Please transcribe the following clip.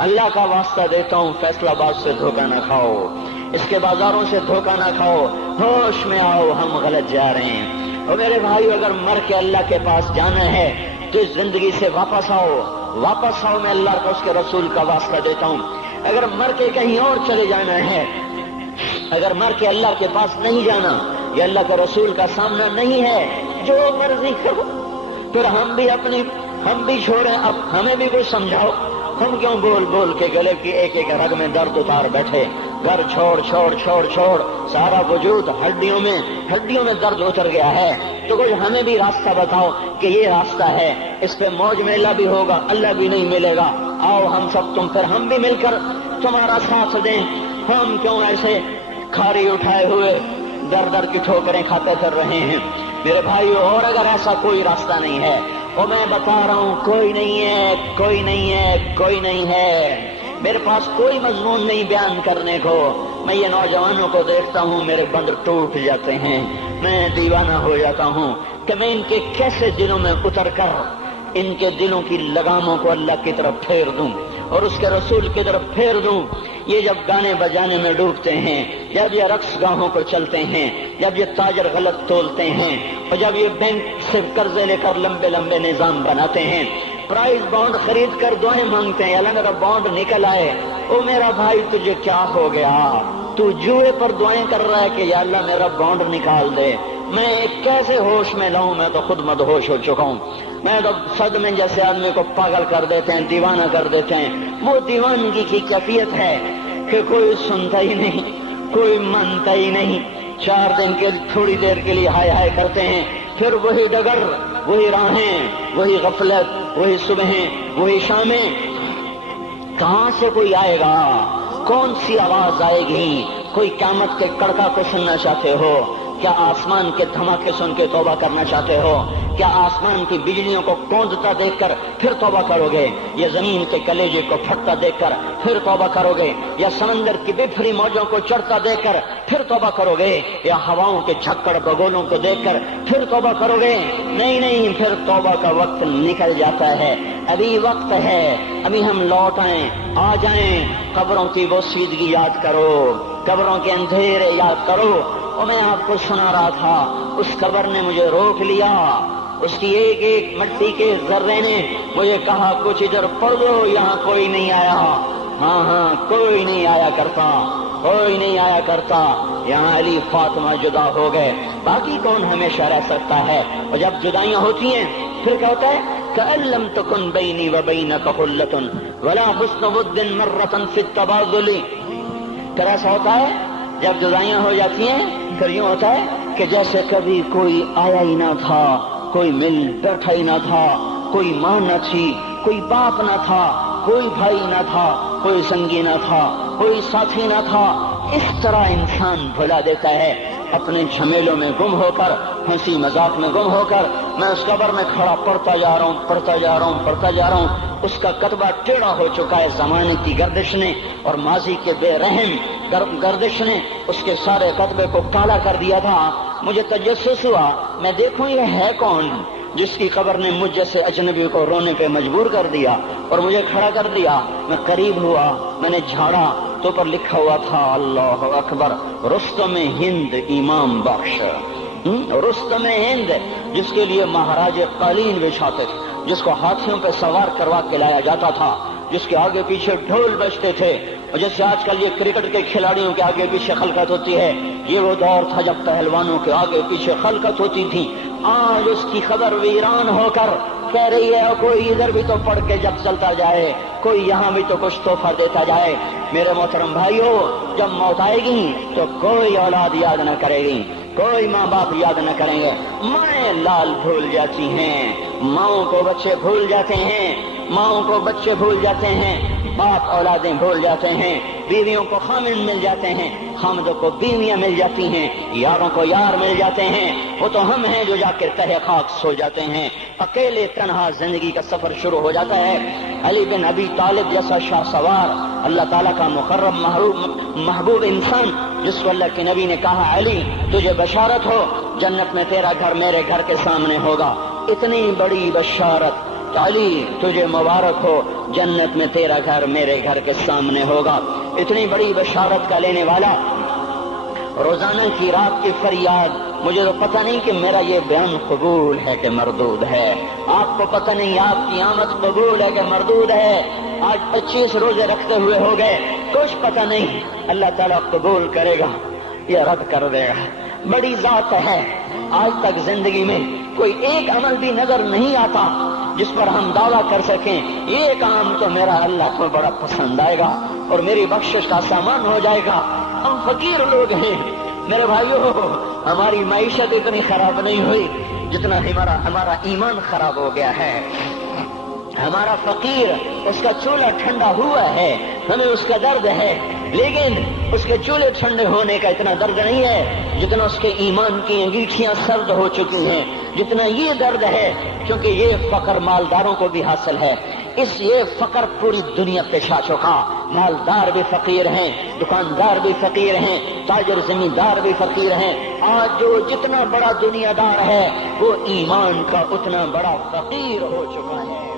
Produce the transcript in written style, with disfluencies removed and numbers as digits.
اللہ کا واسطہ دیتا ہوں فیصلہ باد سے دھوکہ نہ کھاؤ، اس کے بازاروں سے دھوکہ نہ کھاؤ، ہوش میں آؤ ہم غلط جا رہے ہیں۔ اور میرے بھائی اگر مر کے اللہ کے پاس جانا ہے تو اس زندگی سے واپس آؤ، واپس آؤ، میں اللہ کا اس کے رسول کا واسطہ دیتا ہوں۔ اگر مر کے کہیں اور چلے جانا ہے، اگر مر کے اللہ کے پاس نہیں جانا یا اللہ کے رسول کا سامنا نہیں ہے، جو مرضی کرو، پھر ہم بھی چھوڑیں، اب ہمیں بھی کچھ سمجھاؤ۔ ہم کیوں بول بول کے گلے کی ایک ایک رگ میں درد اتار بیٹھے؟ گھر چھوڑ چھوڑ چھوڑ چھوڑ، سارا وجود ہڈیوں میں درد اتر گیا ہے، تو کچھ ہمیں بھی راستہ بتاؤ کہ یہ راستہ ہے، اس پہ موج میلہ بھی ہوگا، اللہ بھی نہیں ملے گا۔ آؤ ہم سب پھر ہم بھی مل کر تمہارا ساتھ دیں۔ ہم کیوں ایسے کھاری اٹھائے ہوئے در کی ٹھوکریں کھاتے پھر رہے ہیں؟ میرے بھائیو، اور اگر ایسا کوئی راستہ نہیں ہے، اور میں بتا رہا ہوں کوئی نہیں ہے، کوئی نہیں ہے، کوئی نہیں ہے، میرے پاس کوئی مضمون نہیں بیان کرنے کو۔ میں یہ نوجوانوں کو دیکھتا ہوں، میرے بندر ٹوٹ جاتے ہیں، میں دیوانہ ہو جاتا ہوں کہ میں ان کے کیسے دلوں میں اتر کر ان کے دلوں کی لگاموں کو اللہ کی طرف پھیر دوں اور اس کے رسول کی طرف پھیر دوں۔ یہ جب گانے بجانے میں ڈوبتے ہیں، جب یہ رقص گاہوں پر چلتے ہیں، جب یہ تاجر غلط تولتے ہیں، اور جب یہ بینک سے قرضے لے کر لمبے لمبے نظام بناتے ہیں، پرائز بانڈ خرید کر دعائیں مانگتے ہیں اللہ میرا بانڈ نکل آئے۔ او میرا بھائی تجھے کیا ہو گیا؟ تو جوئے پر دعائیں کر رہا ہے کہ یا اللہ میرا بانڈ نکال دے۔ میں کیسے ہوش میں لاؤں؟ میں تو خود مدہوش ہو چکا ہوں۔ میں تو صدمے جیسے آدمی کو پاگل کر دیتے ہیں، دیوانہ کر دیتے ہیں۔ وہ دیوانگی کی کیفیت ہے کہ کوئی سنتا ہی نہیں، کوئی مانتا ہی نہیں، 4 دن کے تھوڑی دیر کے لیے ہائے ہائے کرتے ہیں، پھر وہی ڈگر، وہی راہیں، وہی غفلت، وہی صبحیں، وہی شامیں۔ کہاں سے کوئی آئے گا؟ کون سی آواز آئے گی؟ کوئی قیامت کے کڑکا کو سننا چاہتے ہو؟ کیا آسمان کے دھماکے سن کے توبہ کرنا چاہتے ہو؟ کیا آسمان کی بجلیوں کو کونجتا دیکھ کر پھر توبہ کرو گے؟ یا زمین کے کلیجے کو پھٹتا دیکھ کر پھر توبہ کرو گے؟ یا سمندر کی بفری موجوں کو چڑھتا دیکھ کر پھر توبہ کرو گے؟ یا ہواؤں کے جھکڑ بگولوں کو دیکھ کر پھر توبہ کرو گے؟ نہیں، پھر توبہ کا وقت نکل جاتا ہے۔ ابھی وقت ہے، ابھی ہم لوٹ آئیں، آ جائیں۔ قبروں کی وہ سیدگی یاد کرو، قبروں کے اندھیرے یاد کرو۔ اور میں آپ کو سنا رہا تھا، اس قبر نے مجھے روک لیا، اس کی ایک ایک مٹی کے ذرے نے مجھے کہا کچھ ادھر پڑھ لو، یہاں کوئی نہیں آیا۔ ہاں، کوئی نہیں آیا کرتا، کوئی نہیں آیا کرتا۔ یہاں علی فاطمہ جدا ہو گئے، باقی کون ہمیشہ رہ سکتا ہے؟ اور جب جدائیاں ہوتی ہیں پھر کیا ہوتا ہے؟ كأن لم تكن بيني وبينك خلة ولا حسن ود مرة في التبادل۔ پھر ایسا ہوتا ہے جب جدائیاں ہو جاتی ہیں پھر یوں ہوتا ہے کہ جیسے کبھی کوئی آیا ہی نہ تھا، کوئی مل بیٹھا ہی نہ تھا، کوئی ماں نہ تھی، کوئی باپ نہ تھا، کوئی بھائی نہ تھا، کوئی سنگی نہ تھا، کوئی ساتھی نہ تھا۔ اس طرح انسان بھلا دیتا ہے اپنے جھمیلوں میں گم ہو کر، ہنسی مذاق میں گم ہو کر۔ میں اس قبر میں کھڑا پڑھتا جا رہا ہوں، اس کا کتبہ ٹیڑھا ہو چکا ہے زمانے کی گردش نے اور ماضی کے بے رحم گردش نے اس کے سارے کتبے کو کالا کر دیا تھا۔ مجھے تجسس ہوا، میں دیکھوں یہ ہے کون جس کی قبر نے مجھ جیسے اجنبی کو رونے پہ مجبور کر دیا اور مجھے کھڑا کر دیا۔ میں قریب ہوا، میں نے جھاڑا تو پر لکھا ہوا تھا اللہ اکبر، رستم ہند امام بخش۔ رستم ہند، جس کے لیے مہاراج قالین بچھاتے تھے، جس کو ہاتھیوں پہ سوار کروا کے لایا جاتا تھا، جس کے آگے پیچھے ڈھول بجتے تھے، اور جیسے آج کل یہ کرکٹ کے کھلاڑیوں کے آگے پیچھے خلقت ہوتی ہے، یہ وہ دور تھا جب پہلوانوں کے آگے پیچھے خلقت ہوتی تھی۔ آج اس کی خبر ویران ہو کر کہہ رہی ہے کوئی ادھر بھی تو پڑھ کے جب چلتا جائے، کوئی یہاں بھی تو کچھ تحفہ دیتا جائے۔ میرے محترم بھائیو، جب موت آئے گی تو کوئی اولاد یاد نہ کرے گی، کوئی ماں باپ یاد نہ کریں گے۔ مائیں لال بھول جاتی ہیں، ماؤں کو بچے بھول جاتے ہیں، ماؤں کو بچے بھول جاتے ہیں، باپ اولادیں بھول جاتے ہیں، بیویوں کو خامن مل جاتے ہیں، خامدوں کو بیویاں مل جاتی ہیں، یاروں کو یار مل جاتے ہیں۔ وہ تو ہم ہیں جو جا کے تہہ خاک سو جاتے ہیں، اکیلے تنہا زندگی کا سفر شروع ہو جاتا ہے۔ علی بن ابی طالب جیسا شاہ سوار، اللہ تعالیٰ کا مقرب محبوب انسان، جس کو اللہ کے نبی نے کہا علی تجھے بشارت ہو، جنت میں تیرا گھر میرے گھر کے سامنے ہوگا۔ اتنی بڑی بشارت علی تجھے مبارک ہو، جنت میں تیرا گھر میرے گھر کے سامنے ہوگا۔ اتنی بڑی بشارت کا لینے والا، روزانہ کی رات کی فریاد، مجھے تو پتہ نہیں کہ میرا یہ بیان قبول ہے کہ مردود ہے، آپ کو پتہ نہیں آپ کی آمد قبول ہے کہ مردود ہے۔ آج 25 روزے رکھتے ہوئے ہو گئے، کچھ پتہ نہیں، اللہ تعالیٰ قبول کرے گا یا رد کر دے گا۔ بڑی ذات ہے، آج تک زندگی میں کوئی ایک عمل بھی نظر نہیں آتا جس پر ہم دعویٰ کر سکیں یہ کام تو میرا اللہ کو بڑا پسند آئے گا اور میری بخشش کا سامان ہو جائے گا۔ ہم فقیر لوگ ہیں میرے بھائیوں، ہماری معیشت اتنی خراب نہیں ہوئی جتنا ہمارا ایمان خراب ہو گیا ہے۔ ہمارا فقیر، اس کا چولہا ٹھنڈا ہوا ہے، ہمیں اس کا درد ہے، لیکن اس کے چولہے ٹھنڈے ہونے کا اتنا درد نہیں ہے جتنا اس کے ایمان کی انگیٹھیاں سرد ہو چکی ہیں، جتنا یہ درد ہے، کیونکہ یہ فقر مالداروں کو بھی حاصل ہے۔ یہ فقر پوری دنیا پہ چھا چکا، مالدار بھی فقیر ہیں، دکاندار بھی فقیر ہیں، تاجر زمیندار بھی فقیر ہیں۔ آج جو جتنا بڑا دنیا دار ہے وہ ایمان کا اتنا بڑا فقیر ہو چکا ہے۔